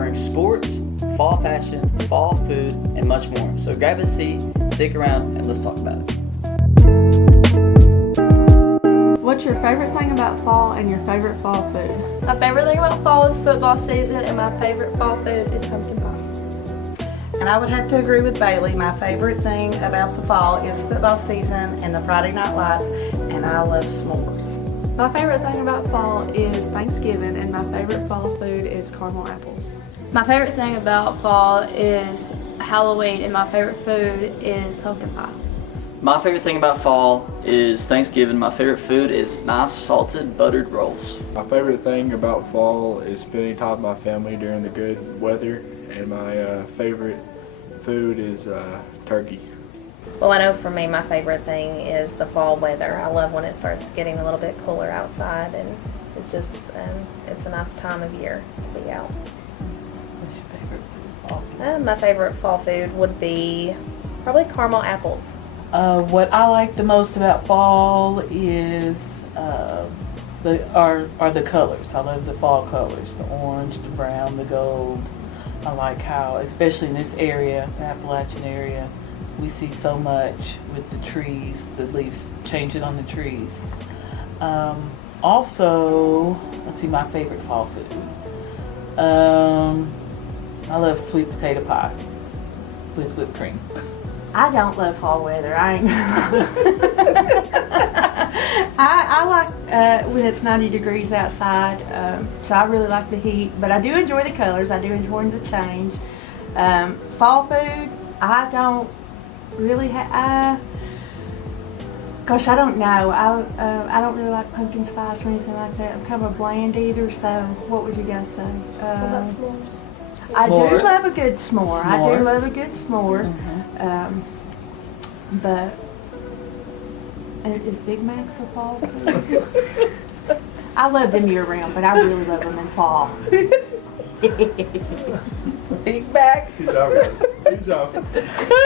covering sports, fall fashion, fall food, and much more. So grab a seat, stick around, and let's talk about it. What's your favorite thing about fall and your favorite fall food? My favorite thing about fall is football season, and my favorite fall food is pumpkin pie. And I would have to agree with Bailey. My favorite thing about the fall is football season and the Friday night lights, and I love s'mores. My favorite thing about fall is Thanksgiving, and my favorite fall food is caramel apples. My favorite thing about fall is Halloween, and my favorite food is pumpkin pie. My favorite thing about fall is Thanksgiving. My favorite food is nice salted buttered rolls. My favorite thing about fall is spending time with my family during the good weather, and my favorite food is turkey. Well, I know for me, my favorite thing is the fall weather. I love when it starts getting a little bit cooler outside, and it's just, it's a nice time of year to be out. What's your favorite fall food? My favorite fall food would be probably caramel apples. What I like the most about fall is the colors. I love the fall colors, the orange, the brown, the gold. I like how, especially in this area, the Appalachian area, we see so much with the trees, the leaves changing on the trees. Also, let's see, my favorite fall food. I love sweet potato pie with whipped cream. I don't love fall weather. I ain't I like when it's 90 degrees outside, so I really like the heat, but I do enjoy the colors. I do enjoy the change. Fall food, I don't really gosh, I don't know. I don't really like pumpkin spice or anything like that. I'm kind of a bland eater, so what would you guys say? What about s'mores? I do S'mores. love a good s'more. I do S'mores. love a good s'more. But is Big Macs a fall food? I love them year round, but I really love them in fall. Big Macs. Good job, guys. Good job.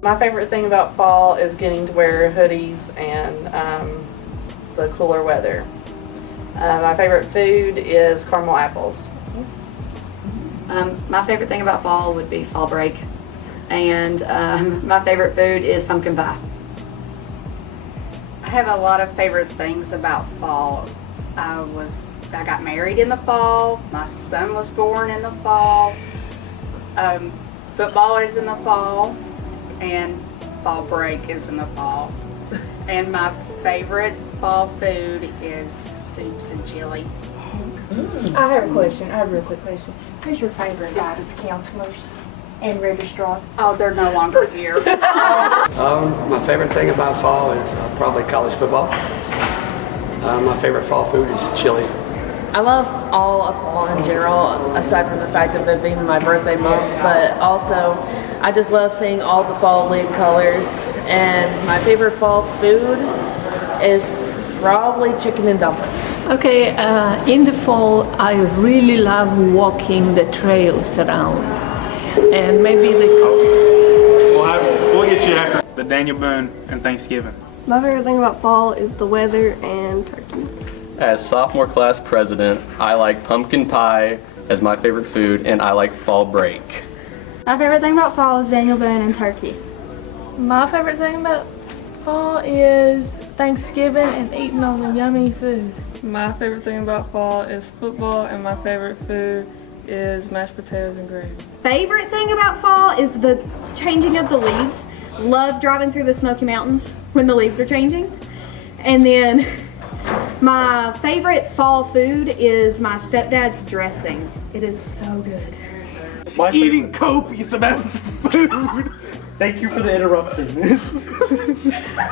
My favorite thing about fall is getting to wear hoodies and the cooler weather. My favorite food is caramel apples. My favorite thing about fall would be fall break, and my favorite food is pumpkin pie. I have a lot of favorite things about fall. I got married in the fall. My son was born in the fall. Football is in the fall, and fall break is in the fall. And my favorite fall food is soups and chili. I have a question. I have a real quick question. Who's your favorite guidance counselors and registrar? Oh, they're no longer here. My favorite thing about fall is probably college football. My favorite fall food is chili. I love all of fall in general, aside from the fact of it being my birthday month, but also I just love seeing all the fall leaf colors. And my favorite fall food is probably chicken and dumplings. Okay, in the fall, I really love walking the trails around, and maybe We'll get you after the Daniel Boone and Thanksgiving. My favorite thing about fall is the weather and turkey. As sophomore class president, I like pumpkin pie as my favorite food, and I like fall break. My favorite thing about fall is Daniel Boone and turkey. My favorite thing about fall is Thanksgiving and eating all the yummy food. My favorite thing about fall is football, and my favorite food is mashed potatoes and gravy. Favorite thing about fall is the changing of the leaves. Love driving through the Smoky Mountains when the leaves are changing. And then my favorite fall food is my stepdad's dressing. It is so good. Eating copious amounts of food. Thank you for the interruption.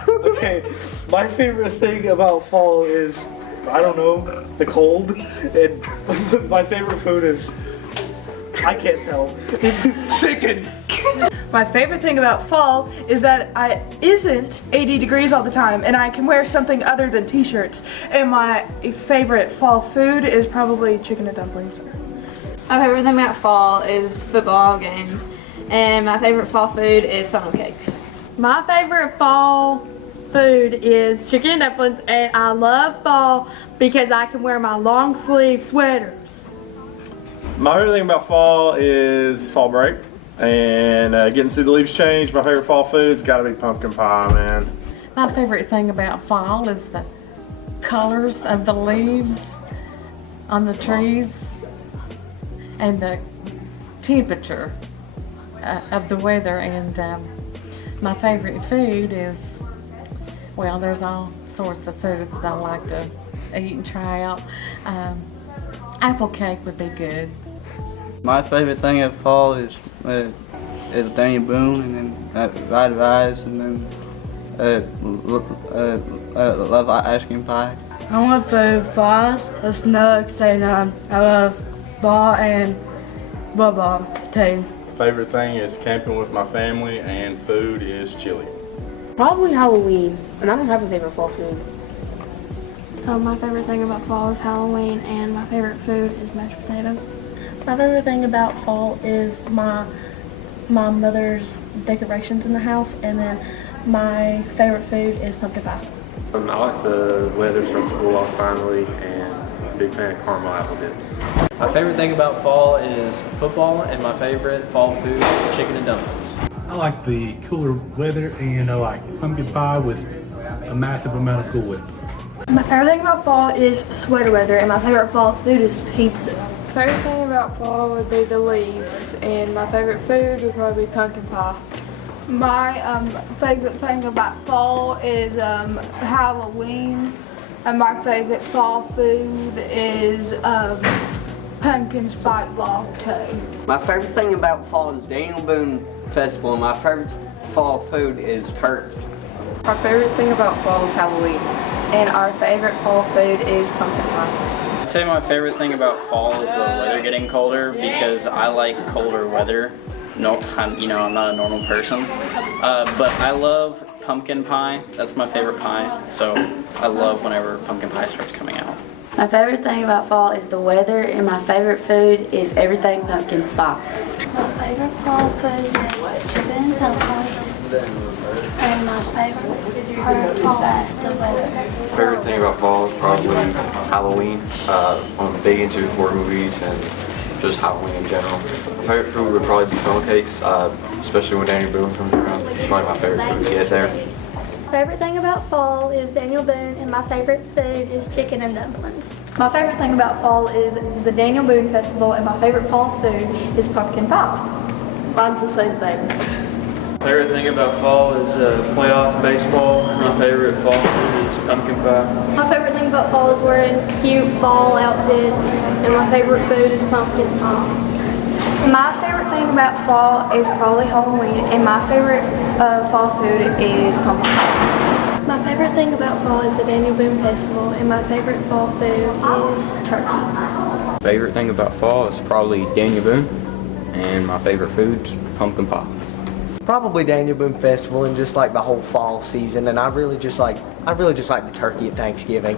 Okay, my favorite thing about fall is, I don't know, the cold. And my favorite food is, I can't tell, chicken. My favorite thing about fall is that it isn't 80 degrees all the time, and I can wear something other than t-shirts. And my favorite fall food is probably chicken and dumplings. My favorite thing about fall is football games, and my favorite fall food is funnel cakes. My favorite fall food is chicken and dumplings, and I love fall because I can wear my long sleeve sweaters. My favorite thing about fall is fall break and getting to see the leaves change. My favorite fall food's got to be pumpkin pie, man. My favorite thing about fall is the colors of the leaves on the trees and the temperature of the weather. And my favorite food is, well, there's all sorts of food that I like to eat and try out. Apple cake would be good. My favorite thing of fall is Daniel Boone, and then Ride of Eyes, and then love ice cream pie. I want food, fries, snacks, and I love ball and bubble too. Favorite thing is camping with my family, and food is chili. Probably Halloween, and I don't have a favorite fall food. My favorite thing about fall is Halloween, and my favorite food is mashed potatoes. My favorite thing about fall is my mother's decorations in the house, and then my favorite food is pumpkin pie. I like the weather starts to cool off finally, and I'm a big fan of caramel apple dip. My favorite thing about fall is football, and my favorite fall food is chicken and dumplings. I like the cooler weather, and I like pumpkin pie with a massive amount of Cool Whip. My favorite thing about fall is sweater weather, and my favorite fall food is pizza. Favorite thing about fall would be the leaves, and my favorite food would probably be pumpkin pie. My favorite thing about fall is Halloween, and my favorite fall food is pumpkin spice latte. My favorite thing about fall is Daniel Boone Festival, and my favorite fall food is turkey. Our favorite thing about fall is Halloween, and our favorite fall food is pumpkin pie. I'd say my favorite thing about fall is the weather getting colder, because I like colder weather. No, I'm not a normal person, but I love pumpkin pie. That's my favorite pie, so I love whenever pumpkin pie starts coming out. My favorite thing about fall is the weather, and my favorite food is everything pumpkin spice. My favorite fall food is chicken and dumplings, and my favorite part of fall is the weather. Favorite thing about fall is probably Halloween. I'm big into horror movies and just Halloween in general. My favorite food would probably be funnel cakes, especially when Daniel Boone comes around. It's probably my favorite food to get there. Favorite thing about fall is Daniel Boone, and my favorite food is chicken and dumplings. My favorite thing about fall is the Daniel Boone Festival, and my favorite fall food is pumpkin pie. Mine's the same thing. Favorite thing about fall is playoff baseball. My favorite fall food is pumpkin pie. My favorite thing about fall is wearing cute fall outfits, and my favorite food is pumpkin pie. My favorite thing about fall is probably Halloween, and my favorite fall food is pumpkin pie. My favorite thing about fall is the Daniel Boone Festival, and my favorite fall food is turkey. Favorite thing about fall is probably Daniel Boone, and my favorite food is pumpkin pie. Probably Daniel Boone Festival and just like the whole fall season, and I really just like the turkey at Thanksgiving.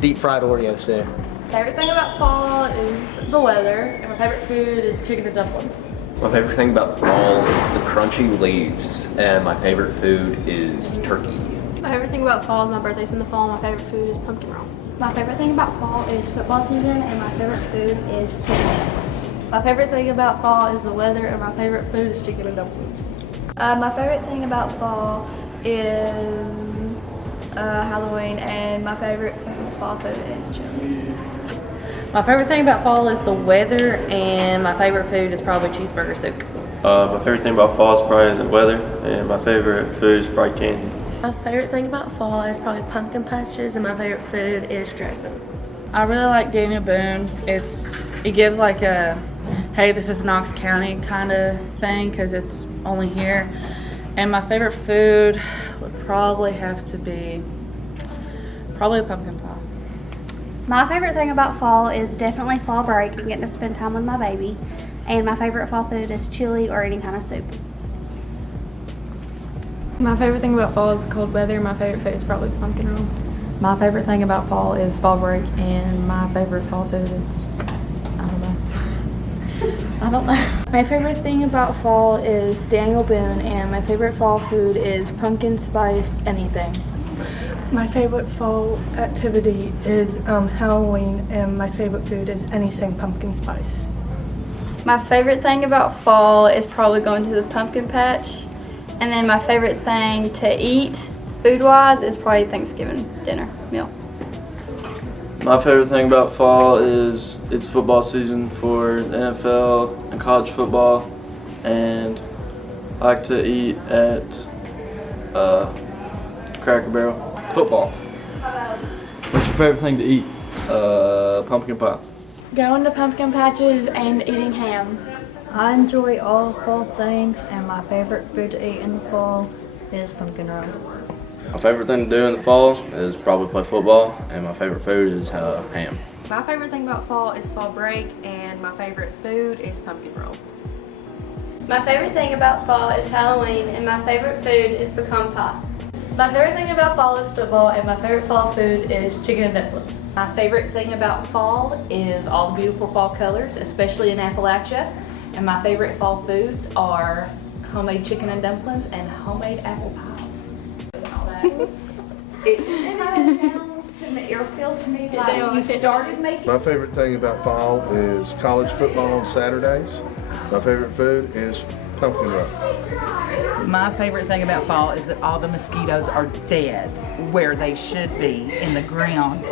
Deep fried Oreos too. Favorite thing about fall is the weather, and my favorite food is chicken and dumplings. My favorite thing about fall is the crunchy leaves, and my favorite food is turkey. My favorite thing about fall is my birthday's in the fall, and my favorite food is pumpkin roll. My favorite thing about fall is football season, and my favorite food is chicken and dumplings. My favorite thing about fall is the weather, and my favorite food is chicken and dumplings. My favorite thing about fall is Halloween, and my favorite fall food is chili. My favorite thing about fall is the weather, and my favorite food is probably cheeseburger soup. My favorite thing about fall is probably the weather, and my favorite food is probably candy. My favorite thing about fall is probably pumpkin patches, and my favorite food is dressing. I really like Daniel Boone. It gives like a, hey, this is Knox County kind of thing, because it's only here. And my favorite food would probably have to be probably a pumpkin pie. My favorite thing about fall is definitely fall break and getting to spend time with my baby. And my favorite fall food is chili or any kind of soup. My favorite thing about fall is the cold weather. My favorite food is probably pumpkin roll. My favorite thing about fall is fall break, and my favorite fall food is, I don't know. My favorite thing about fall is Daniel Boone, and my favorite fall food is pumpkin spice anything. My favorite fall activity is Halloween, and my favorite food is anything pumpkin spice. My favorite thing about fall is probably going to the pumpkin patch. And then my favorite thing to eat, food-wise, is probably Thanksgiving dinner meal. My favorite thing about fall is it's football season for the NFL and college football, and I like to eat at Cracker Barrel. Football. What's your favorite thing to eat? Pumpkin pie. Going to pumpkin patches and eating ham. I enjoy all fall things, and my favorite food to eat in the fall is pumpkin roll. My favorite thing to do in the fall is probably play football, and my favorite food is ham. My favorite thing about fall is fall break, and my favorite food is pumpkin roll. My favorite thing about fall is Halloween, and my favorite food is pecan pie. My favorite thing about fall is football, and my favorite fall food is chicken and dumplings. My favorite thing about fall is all the beautiful fall colors, especially in Appalachia. And my favorite fall foods are homemade chicken and dumplings and homemade apple pies. It sounds to me, or feels to me like you started making. My favorite thing about fall is college football on Saturdays. My favorite food is pumpkin roll. My favorite thing about fall is that all the mosquitoes are dead where they should be, in the ground.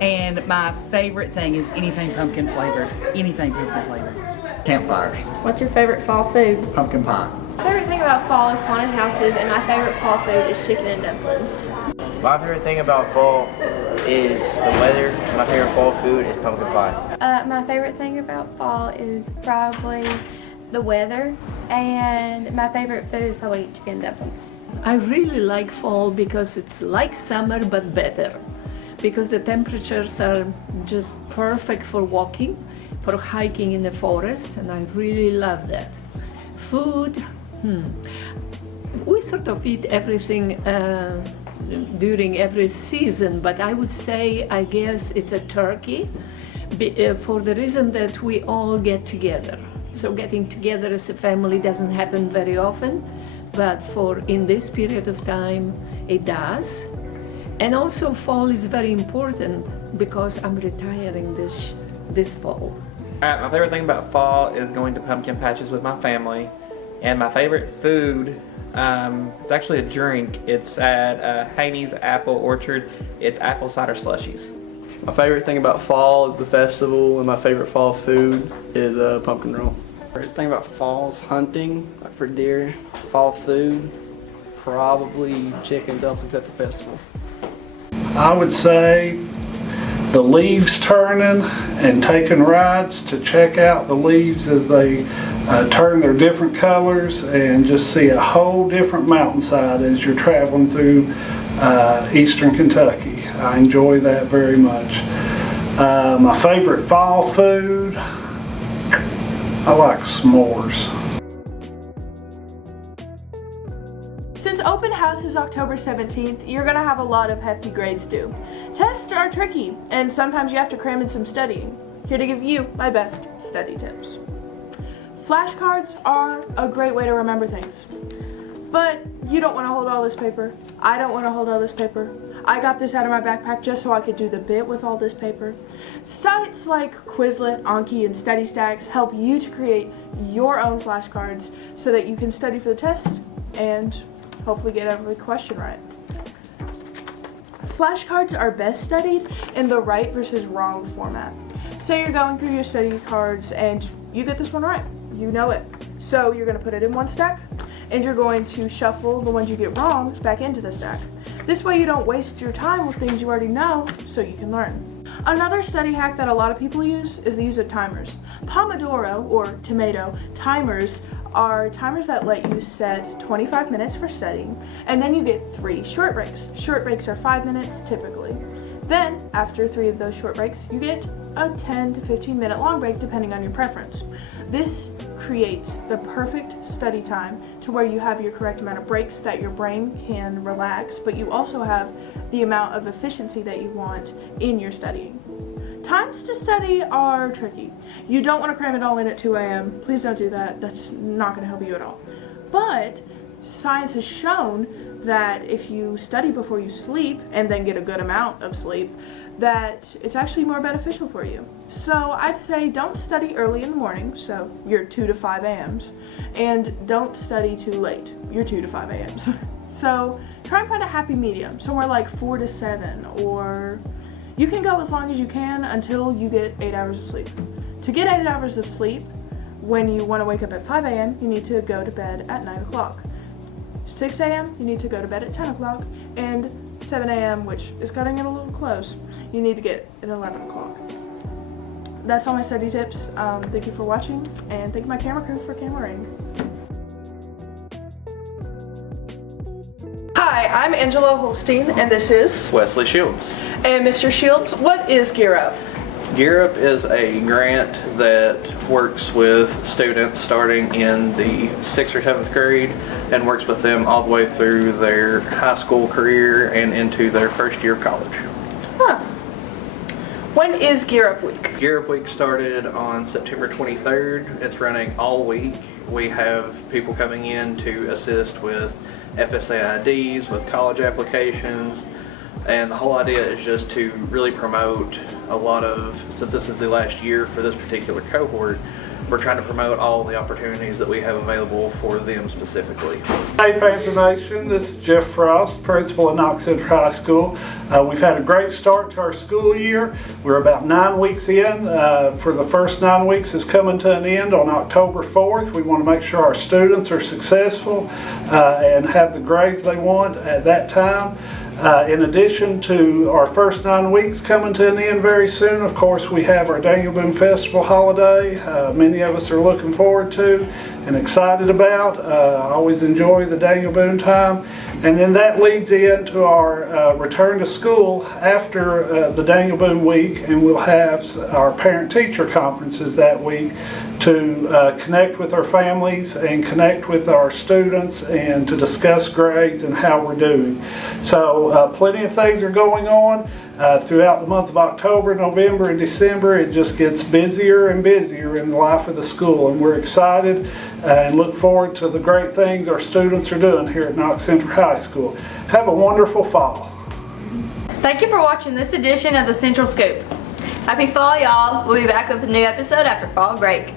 And my favorite thing is anything pumpkin flavored. Anything pumpkin flavored. Campfires. What's your favorite fall food? Pumpkin pie. My favorite thing about fall is haunted houses, and my favorite fall food is chicken and dumplings. My favorite thing about fall is the weather. My favorite fall food is pumpkin pie. My favorite thing about fall is probably the weather, and my favorite food is probably chicken and dumplings. I really like fall because it's like summer but better. Because the temperatures are just perfect for walking, for hiking in the forest, and I really love that. Food, we sort of eat everything during every season, but I would say, I guess it's a turkey, for the reason that we all get together. So getting together as a family doesn't happen very often, but in this period of time, it does. And also fall is very important because I'm retiring this fall. My favorite thing about fall is going to pumpkin patches with my family. And my favorite food, it's actually a drink. It's at Haney's Apple Orchard. It's apple cider slushies. My favorite thing about fall is the festival, and my favorite fall food is pumpkin roll. My favorite thing about fall is hunting, like for deer. Fall food, probably chicken dumplings at the festival. I would say the leaves turning and taking rides to check out the leaves as they turn their different colors, and just see a whole different mountainside as you're traveling through eastern Kentucky. I enjoy that very much. My favorite fall food, I like s'mores. Since open house is October 17th, you're going to have a lot of hefty grades due. Tests are tricky, and sometimes you have to cram in some studying. Here to give you my best study tips. Flashcards are a great way to remember things. But you don't want to hold all this paper. I don't want to hold all this paper. I got this out of my backpack just so I could do the bit with all this paper. Sites like Quizlet, Anki, and StudyStacks help you to create your own flashcards so that you can study for the test and hopefully get every question right. Flashcards are best studied in the right versus wrong format. Say you're going through your study cards and you get this one right. You know it. So you're going to put it in one stack, and you're going to shuffle the ones you get wrong back into the stack. This way you don't waste your time with things you already know, so you can learn. Another study hack that a lot of people use is the use of timers. Pomodoro, or tomato, timers are timers that let you set 25 minutes for studying, and then you get 3 short breaks. Short breaks are 5 minutes typically. Then, after 3 of those short breaks, you get a 10 to 15 minute long break depending on your preference. This creates the perfect study time to where you have your correct amount of breaks that your brain can relax, but you also have the amount of efficiency that you want in your studying. Times to study are tricky. You don't want to cram it all in at 2 a.m. Please don't do that. That's not going to help you at all. But science has shown that if you study before you sleep and then get a good amount of sleep, that it's actually more beneficial for you. So I'd say don't study early in the morning, so your 2 to 5 a.m.s, and don't study too late, your 2 to 5 a.m.s. So try and find a happy medium, somewhere like 4 to 7, or you can go as long as you can until you get 8 hours of sleep. To get 8 hours of sleep, when you want to wake up at 5 a.m., you need to go to bed at 9 o'clock. 6 a.m., you need to go to bed at 10 o'clock, and 7 a.m., which is cutting it a little close, you need to get at 11 o'clock. That's all my study tips. Thank you for watching, and thank my camera crew for cameraing. Hi, I'm Angela Holstein, and this is Wesley Shields. And Mr. Shields, what is Gear Up? Gear Up is a grant that works with students starting in the 6th or 7th grade and works with them all the way through their high school career and into their first year of college. Huh. When is Gear Up Week? Gear Up Week started on September 23rd. It's running all week. We have people coming in to assist with FSA IDs, with college applications, and the whole idea is just to really promote a lot of, since this is the last year for this particular cohort, we're trying to promote all the opportunities that we have available for them specifically. Hey Panther Nation, this is Jeff Frost, principal at Knox Central High School. We've had a great start to our school year. We're about 9 weeks in. For the first 9 weeks is coming to an end on October 4th. We want to make sure our students are successful and have the grades they want at that time. In addition to our first 9 weeks coming to an end very soon, of course, we have our Daniel Boone Festival holiday. Many of us are looking forward to and excited about. I always enjoy the Daniel Boone time. And then that leads into our return to school after the Daniel Boone week, and we'll have our parent-teacher conferences that week to connect with our families and connect with our students and to discuss grades and how we're doing. So plenty of things are going on throughout the month of October, November, and December. It just gets busier and busier in the life of the school, and we're excited and look forward to the great things our students are doing here at Knox Central High School. Have a wonderful fall. Thank you for watching this edition of the Central Scoop. Happy fall, y'all. We'll be back with a new episode after fall break.